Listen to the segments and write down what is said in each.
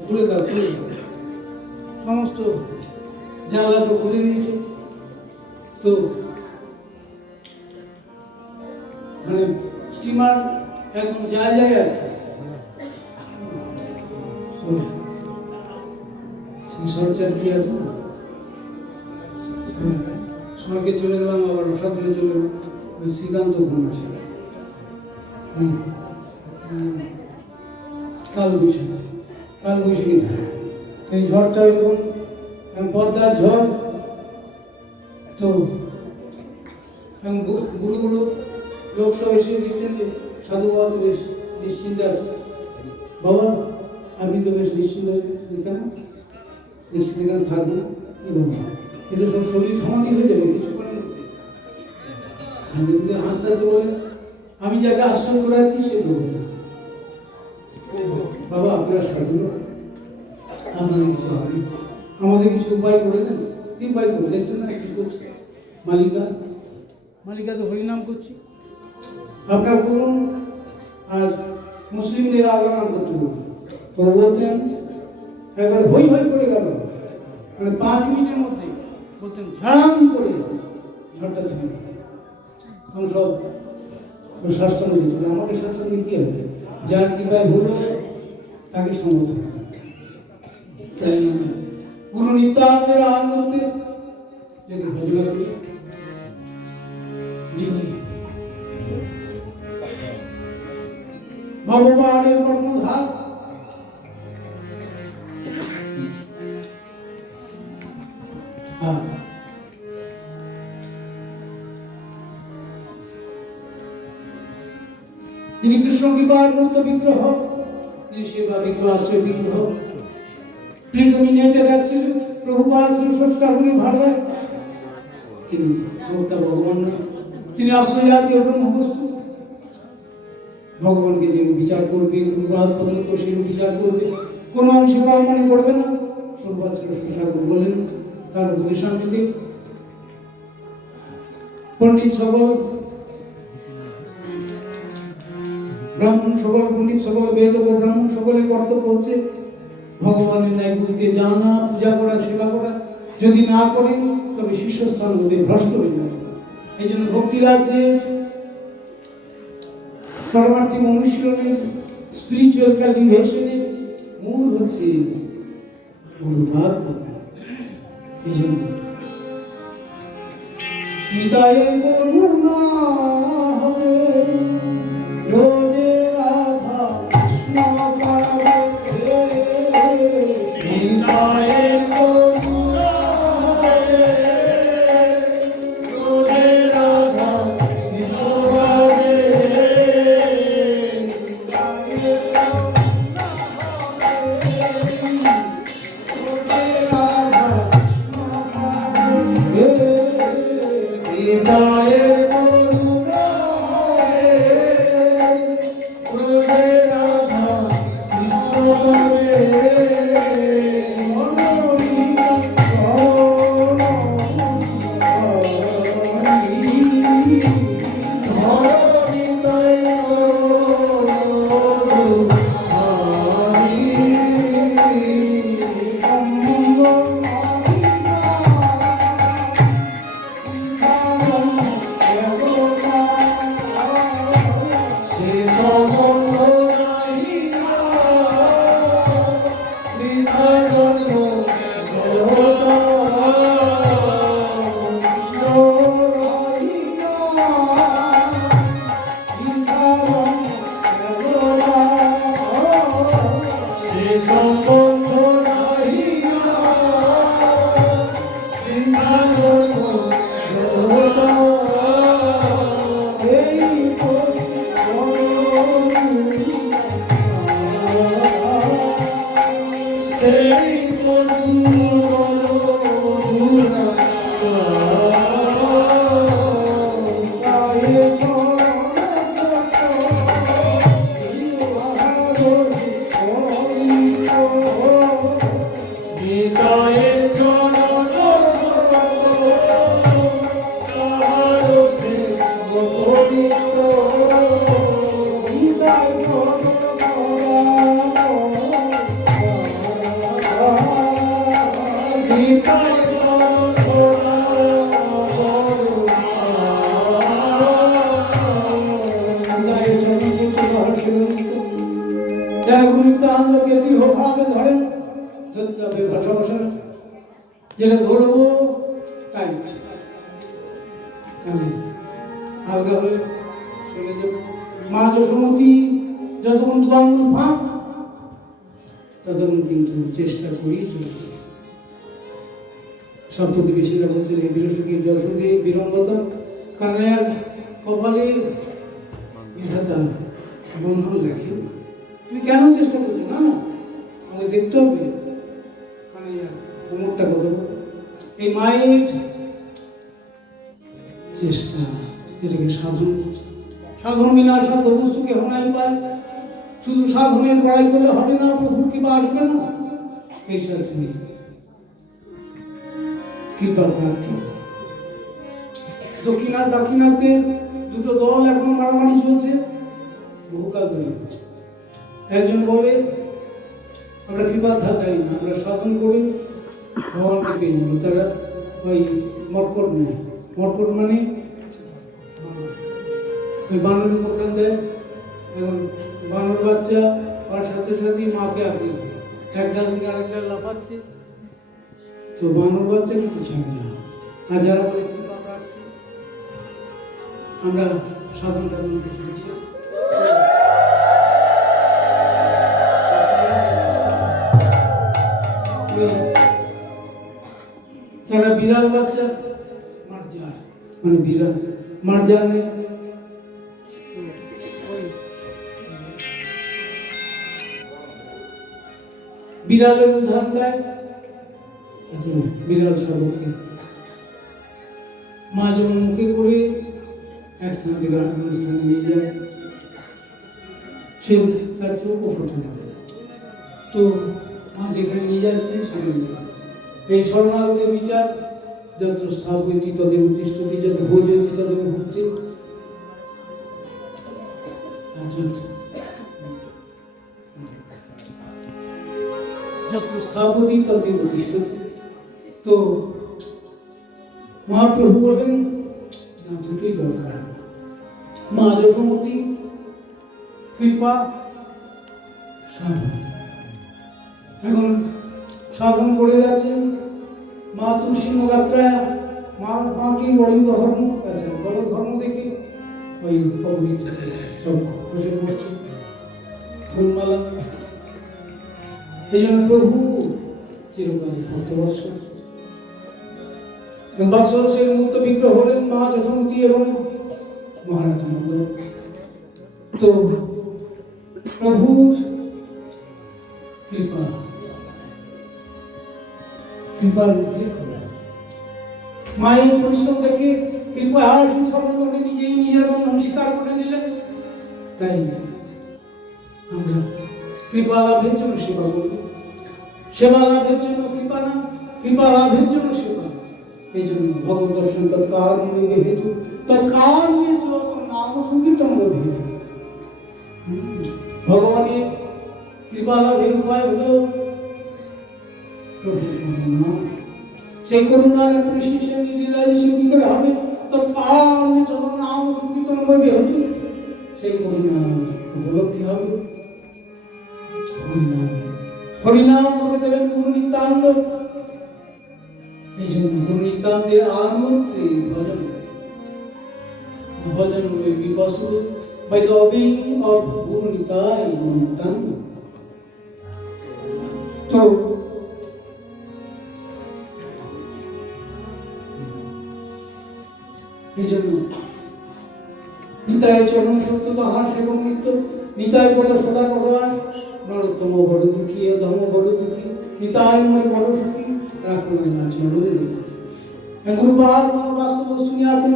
খুলে দাও, খুলে দাও। সমস্ত জানলা তো খুলে দিয়েছে। তো মানে স্টিমার একদম যায় যায় আর তো সেই সরচার কি আছে না, স্বর্গে চলে গেলাম, আবার রসাতলে চলে গেলাম। ওই শ্রীকান্ত ঘুম আসে কাল বৈশাখী ঝড়। এই ঝড়টা এরকম পদ্মার ঝড়। তো গুরু গুরু লোক সব এসে দিচ্ছেন যে সাধু বাবা তো বেশ নিশ্চিন্তে আছে। বাবা আপনি তো বেশ নিশ্চিন্ত কেন? নিশ্চিন্ত থাকবো না। এই বাবা এ তো সব শরীর সমাধি হয়ে যাবে কিছু করেন। হাসতে হাসতে বলেন, আমি যাকে আশ্রয় করে আছি সে দেবো না। বাবা আপনারা সাধু, আপনাদের কিছু হবে, আমাদের কিছু উপায় করে দেন। কি উপায় করে দেখছেন না কি করছে? মালিকা তো হরিনাম করছি, আপনার করুন আর মুসলিমদের আগাম করতে বলুন। তো বলতেন একবার হই হই করে গেল, মানে 5 মিনিটের মধ্যে বলতেন ঝাম করে ঝড়টা থেমে গেল। তখন সব শাসন দিয়েছিল। আমাকে শাসন দিয়ে কী হবে? যার কৃপায় হলো তাকে সমর্থন করে। তাই পুরো নিত্যান্তের আনন্দে যদি ভজনা করি, যিনি ভগবানের কর্মধার, তিনি কৃষ্ণ কৃপার মূর্ত বিগ্রহ, তিনি সেবা বিগ্রহ আশ্রয় বিগ্রহ, প্রিডোমিনেটেড অ্যাবসলিউট প্রভুপাদ শ্রী ষষ্ঠাগুলি ভারত। তিনি ভোক্তা ভগবান, তিনি আশ্রয়াতীয় ব্রহ্মবস্তু। ভগবানকে যিনি বিচার করবে, গুরুবাদ পর্যন্ত সেরূপ বিচার করবে, কোনো অংশে কম মনে করবে না। প্রভুপাদ শ্রী ষষ্ঠাগুলি বললেন তার উপদেশামৃতে, পণ্ডিত সকল ব্রাহ্মণ সকল, পণ্ডিত সকল, বেদ ও ব্রাহ্মণ সকলের কর্তব্য হচ্ছে ভগবানের ন্যায় গুরুকে জানা, পূজা করা, সেবা করা। যদি না করেন তবে শীর্ষস্থান হতে ভ্রষ্ট হয়ে যাবে। এই জন্য ভক্তিরাজ্যে পারমার্থিক অনুশীলনের, স্পিরিচুয়াল কাল্টিভেশনের মূল হচ্ছে গুরুভাব। এই জন্য নিতাই করুণা হবে রোজে রাধা কৃষ্ণ গাবে, নিতাই করুণা হবে রোজে রাধা কৃষ্ণ গাবে, যারা গুণিতান্তকে দৃঢ়ভাবে ধরেন, ধরতে হবে ভাষা ভাষা, যেটা ধরবো টাইট, তাহলে আলগা হলে চলে যাবে। মা যশোমতী যতক্ষণ দু আঙুল ফাঁক, ততক্ষণ কিন্তু চেষ্টা করেই চলেছে। সব প্রতিবেশীরা বলছেন এই বিরসুখী যশোদী বিরঙ্গতা কানাইয়ার কপালে বিধাতা বন্ধন লেখেন। তুমি কেন চেষ্টা করছো? না না, আমাকে দেখতে হবে কানাইয়ার কোমরটা কত। এই মায়ের চেষ্টা, যেটাকে সাধন, সাধন বিনা সাধ্য বস্তু কেহ নাই পায়। শুধু সাধনের বড়াই করলে হবে না, প্রভুর কৃপা আসবে না। এই সাথে কৃপা প্রার্থী। দক্ষিণার দাক্ষিণাত্যে দুটো দল এখনো মারামারি চলছে, বহুকাল ধরে হচ্ছে। একজন বলে আমরা কৃপার ধার ধারি না, আমরা সাধন করি ভগবানকে পেয়ে যাবো। তারা ওই মর্কট নেয়। মর্কট মানে ওই বানরের পক্ষান দেয়, এবং বানর বাচ্চা আর সাথে সাথে মাকে আপনি এক ডাল থেকে আরেক ডাল লাফাচ্ছে, তো বানর বাচ্চা কিন্তু ছাড়ে না। আর যারা বলে কৃপা প্রার্থী, আমরা সাধন টাধন কিছু কিছু তারা বিড়াল বাচ্চা মার্জার, মানে বিড়াল মার্জার নেই, বিড়ালের উদাহরণ দেয়। আচ্ছা, বিড়াল শাবককে মা যেমন মুখে করে এক স্থান থেকে আরেক অনুষ্ঠানে নিয়ে যায়, সে তার চোখও ফোটে না। তো মা যেখানে নিয়ে যাচ্ছে সেখানে এই শরণাগতের বিচার, যত স্থাপতি তদেব তিষ্ঠতি, যত ভোজতি তদেব ভুক্তি। যত স্থাপতি তদেব তিষ্ঠতি। তো মহাপ্রভু বললেন না, দুটোই দরকার। মা যশোমতী কৃপা সাধন, এখন সাধন করে যাচ্ছেন। মা তুলসী নগাত্রায় মাকে বলি ধর্ম, আচ্ছা বড় ধর্ম দেখে ওই অবহিত সব বসে বসছে ফুলমালা। এই জন্য প্রভু চিরকালী ভক্তবৎসল, বাৎসল্যের মুক্ত বিগ্রহ হলেন মা যশোমতী এবং মহারাজ নন্দ। তো প্রভুর কৃপা, কৃপার উদ্রেক হল। মায়ের পরিশ্রম থেকে কৃপা আর সফল করে নিজেই নিজের বন্ধন স্বীকার করে নিলেন। তাই আমরা কৃপা লাভের জন্য সেবা করব, সেবা লাভের জন্য কৃপা না, কৃপা লাভের জন্য সেবা। এই জন্য ভগবত দর্শন তৎকার হেতু, তৎকার নাম সংকীর্তন হেতু। ভগবানের কৃপা লাভের উপায় হল করুণা। সেই করুণার অ্যাপ্রিসিয়েশন রিয়েলাইজেশন কি করে হবে? তৎকাল যখন নাম সংকীর্তন করবে হেতু, সেই করুণা উপলব্ধি হবে। হরিনাম, হরিনাম করে দেবেন গুরু নিত্যানন্দ। এই জন্য গুরু নিত্যানন্দের আনন্দে ভজন, ভজন ওই বিপাসু by the obeying of Guru Nitai Nityananda. তো এই জন্য নিতাই চরণ সত্য তাহার সেবক নিত্য, নিতাই বড় সদা ভগবান, নরোত্তম বড় দুঃখী, ধম বড় দুঃখী, নিতাই মনে বড় সুখী, রাখুন না চরণের উপর। গুরুপাদ বাস্তব বস্তু নিয়ে আছেন,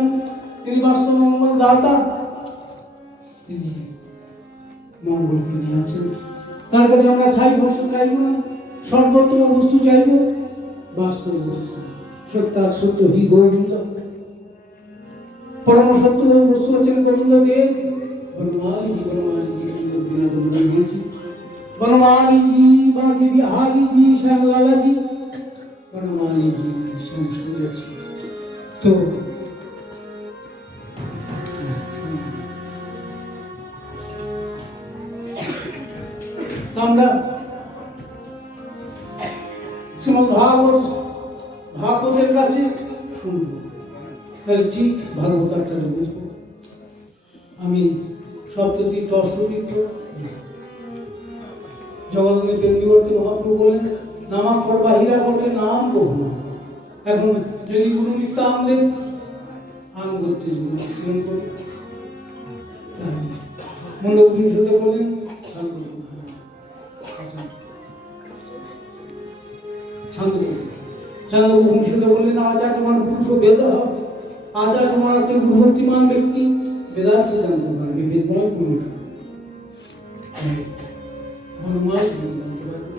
তিনি বাস্তব মঙ্গল দাতা, তিনি মঙ্গলকে নিয়ে আছেন। তার কাছে আমরা ছাই বস্তু চাইব না, সর্বোত্তম বস্তু চাইব, বাস্তব বস্তু সত্যার সত্য হি গোবিন্দ। পরম সত্য বস্তু হচ্ছেন গোবিন্দ দেব। বনমালীজি, বনমালীজি গোবিন্দ বিনাদ বনমালীজি, বনমালীজি বাঁকে বিহারীজি শ্যামলালাজি, বনমালীজি শ্রীমদ ভাগবতের কাছে শুনবো, তাহলে ঠিক ভাগবতার্থটা বুঝবো। আমি সপ্ততীর্থ অষ্টতীর্থ জগৎগুলি প্রেমনিবর্তী মহাপ্রভু বললেন নামাক্ষর বাহিরা বটে নাম কহু না। এখন যদি গুরু নিত্যানন্দের আনুগত্যে অনুশীলন করি তাহলে মুন্ডোপনিষদে বললেন ছান্দোক্য উপনিষদে বললেন আচার্যমান পুরুষ ও বেদ আচার্যমান অর্থে গুরুভক্তিমান ব্যক্তি বেদার্থ জানতে পারবে, বেদময় পুরুষ হনুমান জানতে পারবে,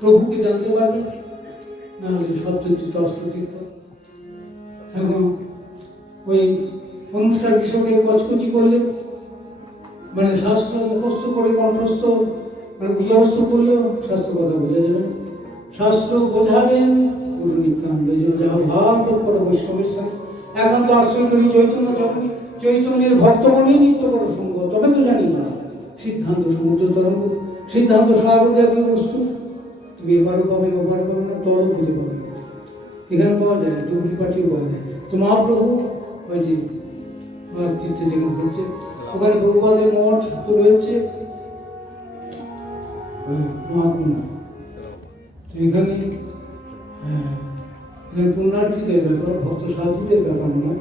প্রভুকে জানতে পারবে, না হলে সপ্ততীর্থ অষ্টতীর্থ। এখন ওই অনুষ্ঠান বিষয়কে কচকচি করলে মানে শাস্ত্র মুখস্থ করে কণ্ঠস্থ মানে বুঝাবস্থ করলেও শাস্ত্র কথা বোঝা যাবে না। শাস্ত্র বোঝাবেন গুরু নিত্যানন্দ, এই জন্য যা ভাব করে বৈষ্ণবের সাথে একান্ত আশ্রয় করি চৈতন্য চক্রী চৈতন্যের ভক্তগণই নিত্য করো সঙ্গ, তবে তো জানি না সিদ্ধান্ত সমুদ্র তরঙ্গ সিদ্ধান্ত সাগর জাতীয় বস্তু, তুমি এবারও পাবে ওপারও পাবে না, তলও খুঁজে পাবে না। এখানে পাওয়া যায়, ডুবুরি পাঠিও পাওয়া যায়। তো মহাপ্রভু ওই যে তীর্থে যেখানে হচ্ছে ওখানে প্রভুপাদের মঠ তো রয়েছে, মহাকুণ্ড। তো এখানে এখানে পুণ্যার্থীদের ব্যাপার, ভক্ত সাধুদের ব্যাপার নয়।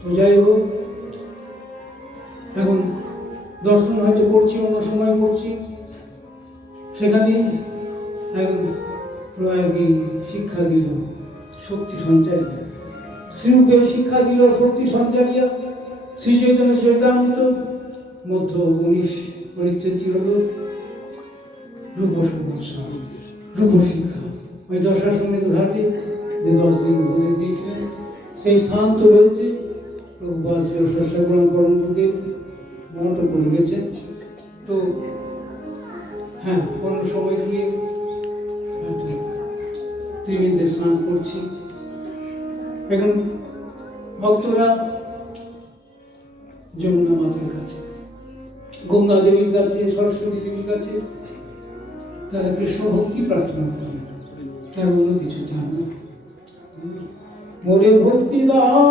তো যাই হোক, এখন দর্শন হয়তো করছি, অন্য সময় করছি, সেখানে প্রয়াগী শিক্ষা দিল শক্তি সঞ্চারিয়া, শ্রীরূপে শিক্ষা দিল শক্তি সঞ্চারিয়া, শ্রী চৈতন্য চরিতামৃত মধ্য 19 পরিচ্ছেদটি হল রূপশিক্ষা। ওই দশাশ্রমের ঘাটে যে 10 দিন উপদেশ দিয়েছিলেন সেই স্থান তো রয়েছে। প্রভুপাদ শিরস্বগ্রহণ করণ করতে মঠ করে গেছেন। তো হ্যাঁ, অন্য সময় গিয়ে ত্রিবেদে স্নান করছি। এখন ভক্তরা যমুনা মাতার কাছে, গঙ্গা দেবীর কাছে, সরস্বতী দেবীর কাছে তারা কৃষ্ণ ভক্তি প্রার্থনা করেন, তার অন্য কিছু চান না। মোরে ভক্তি দাও,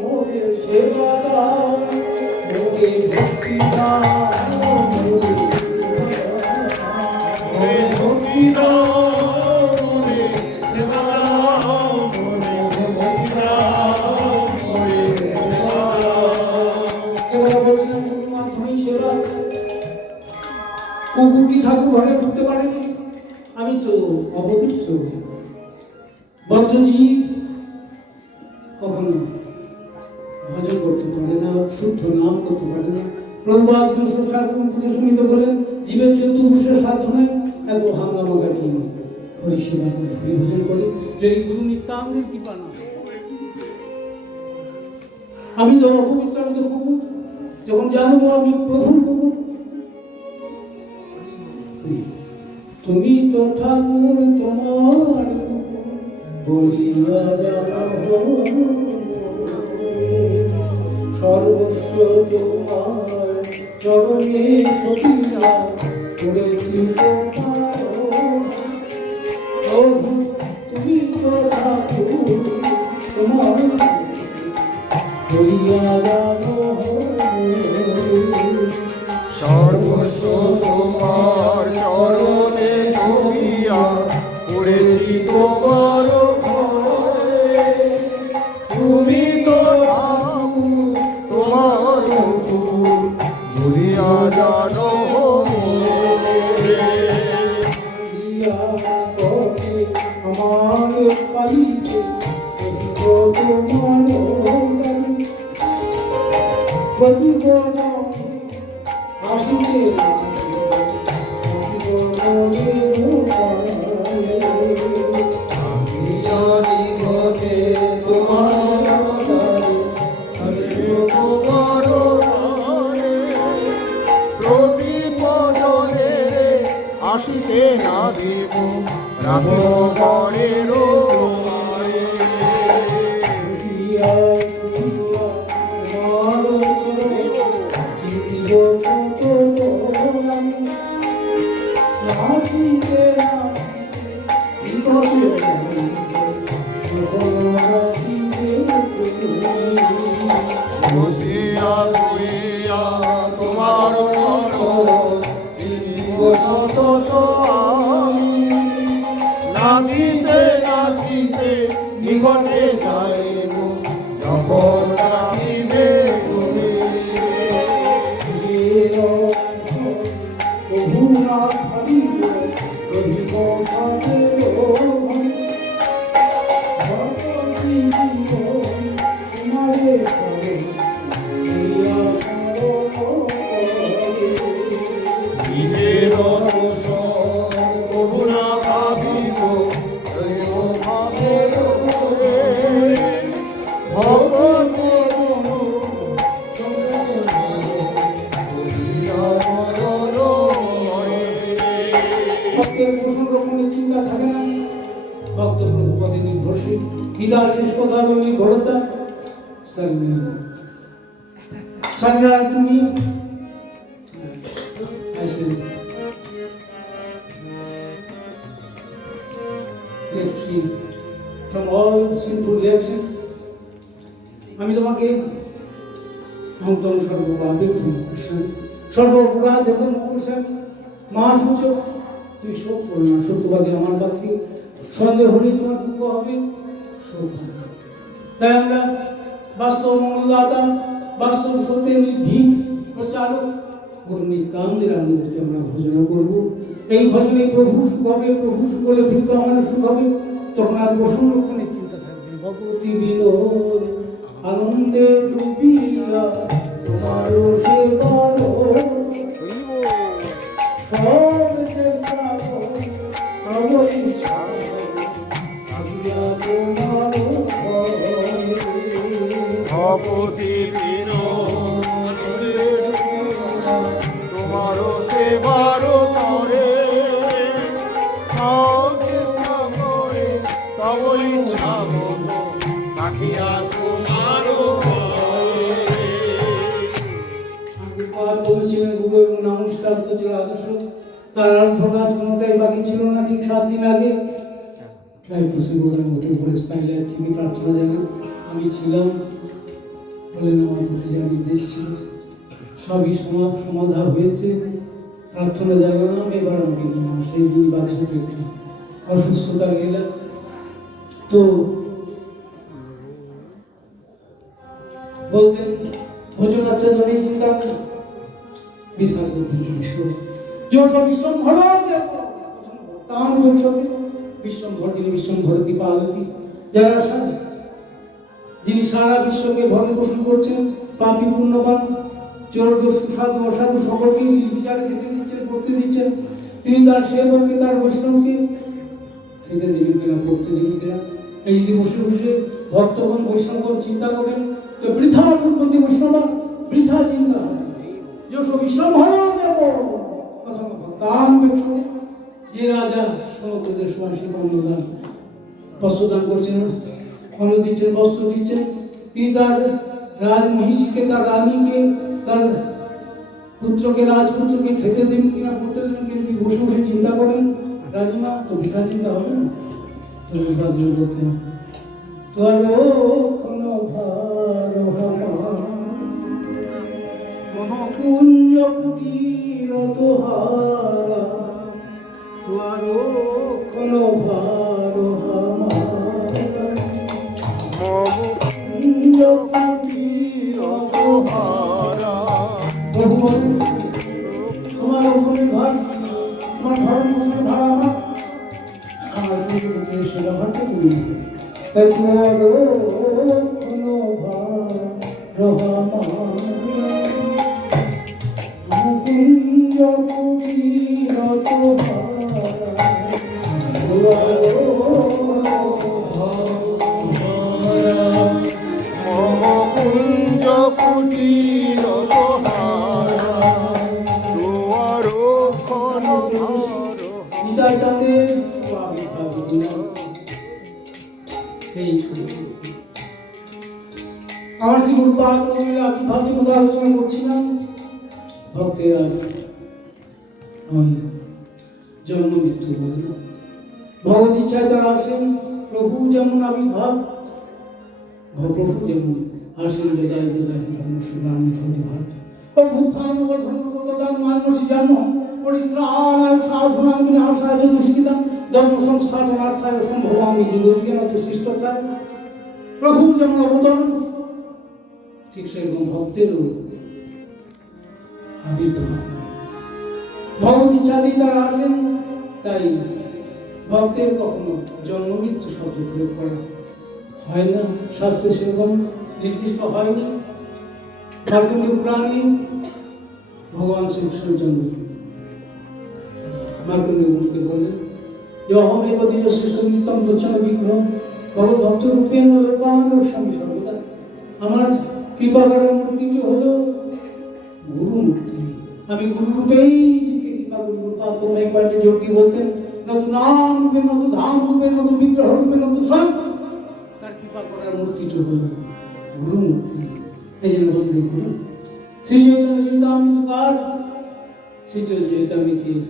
মোরে সেবা দাও, মোরে ভক্তি দাও, মোরে ভক্তি দাও, মোরে সেবা দাও, মোরে ভক্তি দাও, মোরে সেবা দাও। মাধ্যমে সেবা কুকুর কি ঠাকুর ঘরে ঢুকতে পারেনি? আমি তো অপবিত্র বদ্ধজীব, কখনো ভজন করতে পারে না, শুদ্ধ নাম করতে পারে না। প্রভুপাদ শুনিতে বলেন জীবের 14 পুরুষের সাধ্য নয়, এত হাঙ্গামা কাটিয়ে হরি সেবা করে হরি ভজন করে যদি গুরু নিত্যানন্দের কৃপা না। আমি তো অপবিত্র, আমি তো কুকুর। যখন জানবো আমি প্রভুর কুকুর, তুমি তো ঠাকুর তোমার বলিয়া জানো, সর্বস্ব তোমার চরণে সখিয়া করেছি প্রভু, তুমি তো ঠাকুর তোমার বলিয়া জানো, সর্বস্ব তোমার চরণে সখিয়া করেছি তোমার ঘরে, তুমি তো ঠাকুর তোমার বলিয়া জানো আমার পালিতে তোমার আসিতে আসিতে না দেব রাম গণের Thank you. নাচিতে নাচিতে নিকটে যাইব যখন ডাকিবে তুমি। প্রভু না ভাবিব রহিব ভাবের ঘরে। ভগবতী জীবন তোমারে করে হইয়া নিজের দোষ প্রভু না ভাবিব রহিব ভাবের ঘরে। ভগবতী ভক্তের কোনো রকমের চিন্তা থাকে না, ভক্ত প্রভুপদে নির্ভরশীল। গীতা শেষ কথা হলো নির্ভরতা। সান্ডা তুমি get free from all sinful reactions. আমি তোমাকে অন্তর সর্বভাবে সর্ব অপরাধ এবং অপসারী মা সূচক তুমি শোক করো না। সত্যবাদী আমার বাক্যে সন্দেহ হলেই তোমার দুঃখ হবে। শোক হবে না। তাই আমরা বাস্তব মঙ্গলদাতা, বাস্তব সত্যের নির্ভীক প্রচারক গুরু নিত্যানন্দের আনুগত্যে আমরা ভজনা করবো। এই ভজনে প্রভু সুখ হবে, প্রভু সুখ হলে কিন্তু আমার সুখ হবে। তখন আর বসুন লক্ষণের চিন্তা থাকবে। ভগবতী বিনোদ আনন্দে ডুবিয়া তোমার সেবার সব চেষ্টা তোমার ভগবতী বিনোদ তোমার সেবার করে চেষ্টা করে তব ইচ্ছা মতো থাকিয়া তোমার বলছিলেন গুরু এবং নামস্কার আদর্শ তার অর্থকাজ কোনোটাই বাকি ছিল না। ঠিক 7 দিন আগে প্রায় পশ্চিমবঙ্গের মতো উপরে স্থায়ী থেকে প্রার্থনা জানান। আমি ছিলাম, বলেন আমার প্রতি যা নির্দেশ ছিল সবই সমাধান হয়েছে। প্রার্থনা জানালাম, এবার আমাকে নিলাম। সেই দিন বাক্সতে একটু অসুস্থতা গেলাম। তো বলতেন ভোজন আছে জমি চিন্তা বিসর্গ ভোজনেশ্বর যোষ বিশ্বম্ভর তান যোষতে বিশ্বম্ভর যিনি বিশ্বম্ভরতি পালতি, যারা যিনি সারা বিশ্বকে ভরণ পোষণ করছেন, পাপী পুণ্যবান চোর দস্যু সাধু অসাধু সকলকে নির্বিচারে খেতে দিচ্ছেন, পড়তে দিচ্ছেন। তিনি তার সেবককে তার বৈষ্ণবকে খেতে দিবেন কিনা, পড়তে দিবেন কিনা। এই যদি বসে বসে ভক্তগণ বৈষ্ণবগণ চিন্তা করেন তো বৃথা পূর্বন্তী বৈষ্ণব বৃথা চিন্তা যোষ বিশ্বম্ভর দেব তান ব্যক্তি। যে রাজা সমগ্র দেশবাসী অন্নদান বস্ত্রদান করছেন, অন্ন দিচ্ছেন, বস্ত্র দিচ্ছেন, তিনি তার রাজমহিষীকে, তার রানীকে, তার পুত্রকে, রাজপুত্রকে খেতে দেবেন কিনা, পড়তে দেবেন কিনা, বসে বসে চিন্তা করেন রানীমা, তো বৃথা চিন্তা হবে না। তো বলতেন তোর মহাকুঞ্জ কুটির তোহারা তোর কোন ভার কুঞ্জ কুটির তোহারা। তোমার ওখানে ঘর, তোমার ঘর ভাড়া আমার সেবা ঘরটা তুমি তাই তোমার কোন ভার কুঞ্জ কুটির কুঞ্জ কুটির তোমার গীতা চাঁদের আমার যে গুরুপাদ আবির্ভাব কথা আলোচনা করছিলাম, ভক্তেরা আমি জন্ম মৃত্যু বলে না, ভগবত ইচ্ছায় তারা আসেন। প্রভু যেমন আবির্ভাব, প্রভু যেমন আসেন যদায় যদায় ধর্মশীলানি ধর্মভাত অভ্যুত্থান ধর্মসদান মানসী জন্ম পরিত্রাণ সাধনাং বিনাশায় দুষ্কৃতাং ধর্ম সংস্থাপনার্থায় সম্ভব আমি যুগে নত সৃষ্টতায় প্রভু যেমন অবদান, ঠিক সেরকম ভক্তেরও আবির্ভাব। ভগবতী চাঁদেই তারা আছেন, তাই ভক্তের কখনো জন্ম মৃত্যু শব্দ প্রয়োগ করা হয় না, শাস্ত্রে সেরকম নির্দিষ্ট হয়নি। মার্কণ্ড পুরাণে ভগবান শ্রীকৃষ্ণের জন্ম মার্কণ্ড মুনিকে বললেন যে অহমেব দ্বিজ শ্রেষ্ঠ নিত্যম প্রচ্ছন্ন বিগ্রহ ভগবত ভক্ত রূপেণ লোকানোর স্বামী সর্বদা। আমার কৃপাকর মূর্তিটি হলো গুরু মূর্তি, আমি গুরু রূপেই জীবকে কৃপা করি। গুরুপাদ এই পাঠে যোগ দিয়ে বলতেন নতু নাম রূপে, নতু ধাম রূপে, নতু বিগ্রহ রূপে, নতু সব তার কৃপা করার মূর্তিটি হলো গুরু মূর্তি। এই জন্য বলতে গুরু শ্রী চৈতন্য চিন্তামৃতকার, শ্রী চৈতামৃতের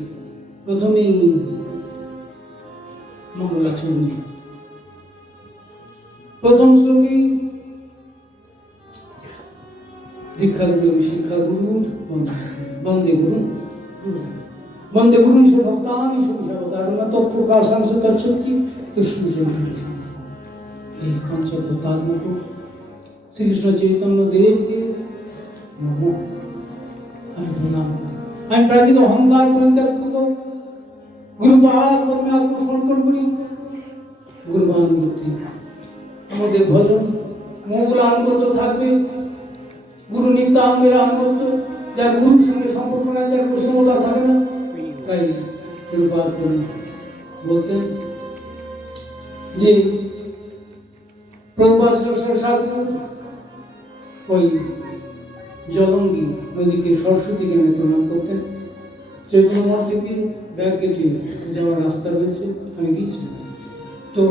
প্রথমেই মঙ্গলাচরণ প্রথম শ্লোকে দীক্ষা গুরু শিক্ষা গুরুর বন্দে গুরু বন্দে গুরু ভক্তানি সুবিধাবতারণা তৎপ্রকাশাংশ তৎসত্যি কৃষ্ণ চৈতন্য। এই পঞ্চতত্ত্বার মতো শ্রীকৃষ্ণ চৈতন্য দেবকে নমো, আমি প্রণাম। আমি প্রাকৃত অহংকার পরিত্যাগ করব, গুরুপাদ পদ্মে আত্মসমর্পণ করি। গুরুবান মূর্তি আমাদের ভজন মূল আনুগত্য থাকবে, গুরু নিত্যাঙ্গের আনুগত্য, যার গুরুর সঙ্গে সম্পর্ক নাই, যার বৈষম্যতা থাকে না। তাই গুরুপাদ বলতেন যে প্রভুপাদ সাধু ওই জলঙ্গি নদীকে সরস্বতীকে প্রণাম করতেন। চৈতন্য মঠ থেকে ব্যাগ কেটে যাওয়ার রাস্তা রয়েছে, আমি গিয়েছি। তো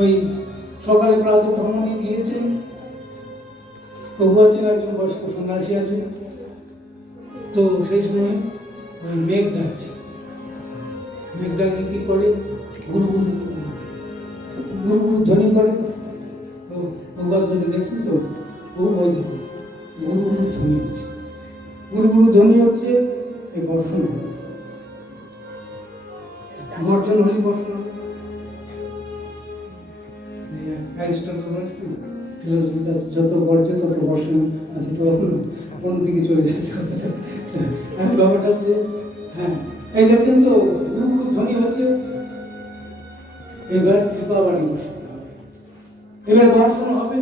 ওই সকালে প্রাত ভ্রমণে গিয়েছেন, প্রভু আছেন, একজন বয়স্ক সন্ন্যাসী আছে। তো সেই সময় ওই মেঘ ডাকছে, মেঘ ডাকলে কি করে গুরু গুরু গুরু গুরু ধ্বনি করে। তো ভগবান বলে দেখছেন তো, ও ওই দেখো গুরু গুরু ধ্বনি হচ্ছে, গুরু গুরু ধ্বনি হচ্ছে। এই বর্ষণ হবে, গর্জন হলে বর্ষণ হবে। যত গর্জে তত বর্ষণ আছে, তো কোন দিকে চলে যাচ্ছে এখন ব্যাপারটা হচ্ছে। হ্যাঁ, এই দেখছেন তো গুরু গুরু ধ্বনি হচ্ছে। এবার কৃপা বাড়ি বসাতে হবে, এবার বর্ষণ হবে।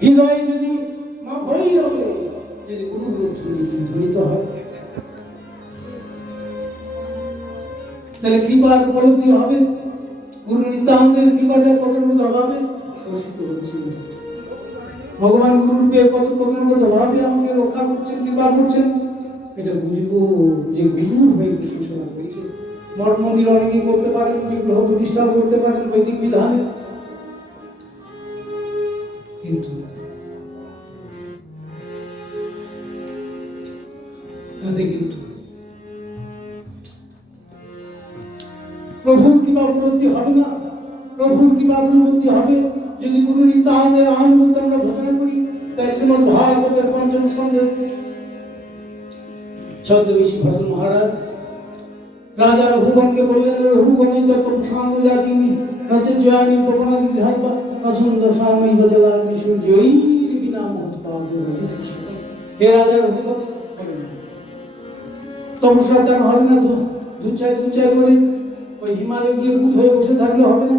হৃদয়ে যদি মা ভয় হবে, যদি গুরু গুরু ধ্বনিত হয়, তাহলে কৃপার উপলব্ধি হবে। গুরু নিত্যানন্দের কৃপাটা কতটুকু ভাবে প্রসিদ্ধ হচ্ছে, ভগবান গুরু রূপে কতটুকু ভাবে আমাকে রক্ষা করছেন, কৃপা করছেন, এটা বুঝবো যে গুরুর হয়ে কৃষ্ণ সেবা হয়েছে। মঠ মন্দির অনেকেই করতে পারেন, বিগ্রহ প্রতিষ্ঠা করতে পারেন বৈদিক বিধানে, কিন্তু তাতে কিন্তু প্রভুর কৃপা উপলব্ধি হবে না। প্রভুর কৃপা উপলব্ধি হবে যদি গুরু নিত্যানন্দের আনুগত্য আমরা ঘোষণা করি। তাই শ্রীমদ্ ভাগবতের পঞ্চম স্কন্ধে ছদ্মবেশী ভট্ট মহারাজ রাজা রঘুগণকে বললেন, রঘুগণে যত প্রসাঙ্গ জাতি রচে জয়ানি পবনাদি ধাব্বা অসুন্দর স্বামী ভজলাগ্নি সূর্যই বিনা মহৎপাদ। হে রাজা রঘুগণ, তপস্যার দ্বারা হবে না, দুচাই করে ওই হিমালয় গিয়ে ভূত হয়ে বসে থাকলে হবে না।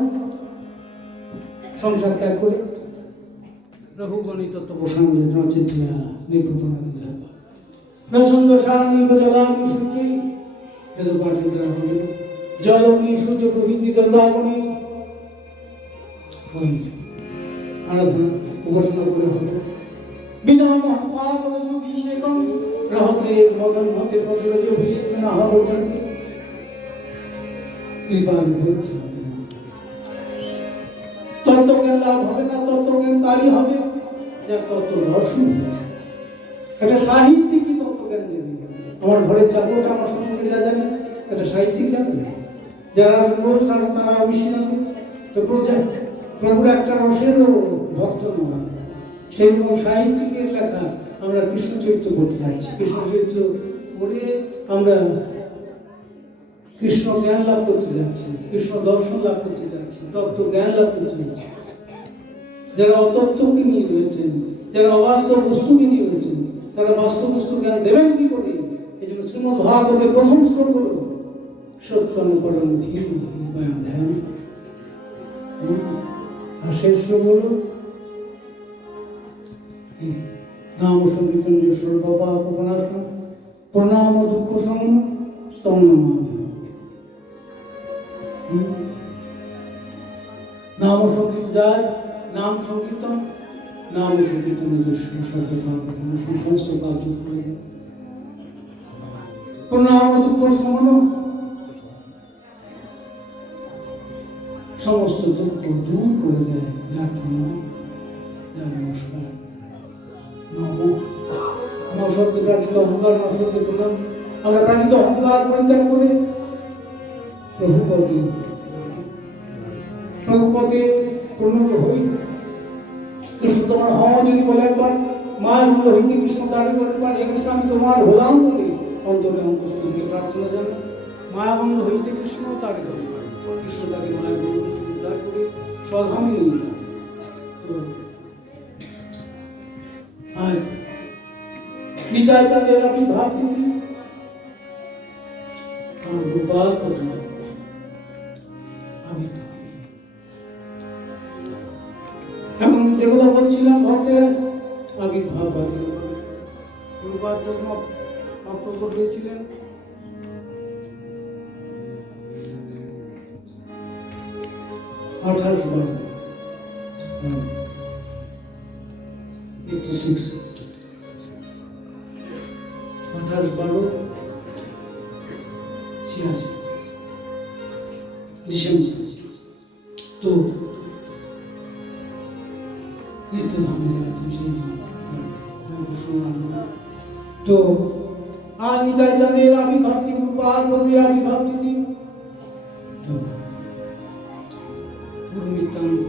সংসার ত্যাগ করে রঘুগণিত তপস্যাং রচে জয়ানি পবনাদি ধাব্বা অসুন্দর স্বামী ভজলাগ্নি সূর্যই বেদ পাঠের দ্বারা হবে। জল অগ্নি সূর্য প্রভৃতি দেবতাগণের ওই আরাধনা উপাসনা করে হবে। বিনা মহাপাগল যোগীশেকম রহতে মদন হতে পদরজ অভিষেকে না হব জানতে কৃপার ভক্তি হবে না। তত্ত্বজ্ঞান লাভ হবে না, তত্ত্বজ্ঞান তারই হবে যার তত্ত্ব দর্শন হয়েছে। একটা সাহিত্যিকই তত্ত্বজ্ঞান দেবে। আমার ঘরের চাকরটা আমার সম্বন্ধে যা জানে একটা সাহিত্যিক জানবে, যারা রোজ তারা অবিশ্বাস আছে। তো প্রভুর একটা রসেরও ভক্ত নয়, সেইরকম সাহিত্যিকের লেখা আমরা কৃষ্ণ চরিত্র করতে চাইছি। কৃষ্ণ চরিত্র পড়ে আমরা কৃষ্ণ জ্ঞান লাভ করতে যাচ্ছেন, কৃষ্ণ দর্শন লাভ করতে যাচ্ছেন, তত্ত্ব জ্ঞান লাভ করতে যাচ্ছেন। যারা অতত্ত্বকে নিয়ে রয়েছেন, যারা অবাস্তব বস্তুকে নিয়ে রয়েছেন, তারা বাস্তব বস্তু জ্ঞান দেবেন কি করে? এই জন্য শ্রীমদ্ ভাগবতের প্রথম শ্লোক হল সত্যম পরম ধীর ধ্যান, আর শেষ শ্লোক হল নাম সংকীর্তন সর্বপা উপনাশন প্রণাম দুঃখ সমন স্তম নাম সংকীর্তন যার নাম সংকীর্তন, নাম সংকীর্তন সমস্ত কাজ দূর করে দেয়। প্রণাম দুঃখ সমন, সমস্ত দুঃখ দূর করে দেয় যার প্রণাম, যার নমস্কার। শব্দ প্রাকৃত অহংকার, শব্দ প্রণাম। আমরা প্রাকৃত অহংকার পরিত্যাগ করে প্রভুপদে পরিণত হই। কৃষ্ণ তোমার হওয়া যদি বলে একবার, মায়াবন্ধ হইতে কৃষ্ণ দাবি করতে পারে, এই কৃষ্ণ আমি তোমার হলাম বলে অন্তরে অন্তঃস্থলকে প্রার্থনা জানাই। মায়াবন্ধ হইতে কৃষ্ণ তাকে দাবি করে, কৃষ্ণ তাকে মায়াবন্ধ উদ্ধার করে স্বধামে নিয়ে যায়। তো আজ নিতাই তাদের আবির্ভাব তিথি, গোপাল আবির্ভাব। এখন যে কথা বলছিলাম ভক্তেরা আবির্ভাব গুরুপাদ প্রথম প্রকট হয়েছিলেন 28/12/86 ডিসেম্বর। তো নিত্য ধামে তো আজ নিতাই চাঁদের আবির্ভাব তিথি, গুরুপাদ পদ্মের আবির্ভাব তিথি। তো গুরু নিত্যানন্দ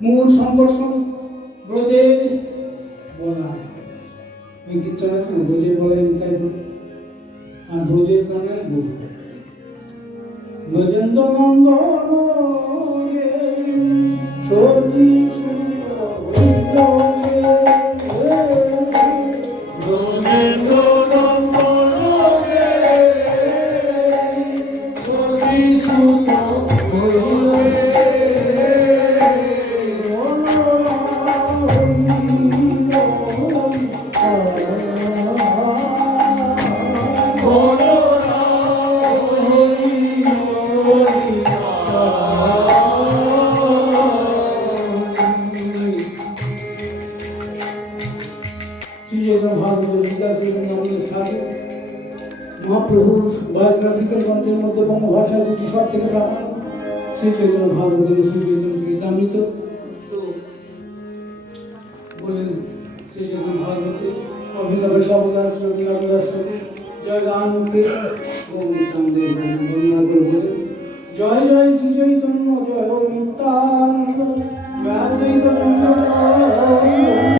মূল সংকর্ষণ ব্রজের বলায়, ওই কীর্তন আছে না, ব্রজের বলায় নিতাই বলে, আর ব্রজের কানায় বলে ব্রজেন্দ্র নন্দন সচি মহাপ্রভুর বায়োগ্রাফিক্যাল গ্রন্থের মধ্যে বঙ্গভাষা দুটি সব থেকে প্রামাণ্য, শ্রী চৈতন্য ভাগবত, শ্রী চৈতন্য চরিতামৃত। তো বলেন শ্রী চৈতন্য ভাগবতে অভিনবেশ অবদান জয় গান মুখে গৌরীকান্তের বর্ণনা করে বলেন, জয় জয় শ্রী চৈতন্য জয় নিত্যানন্দ।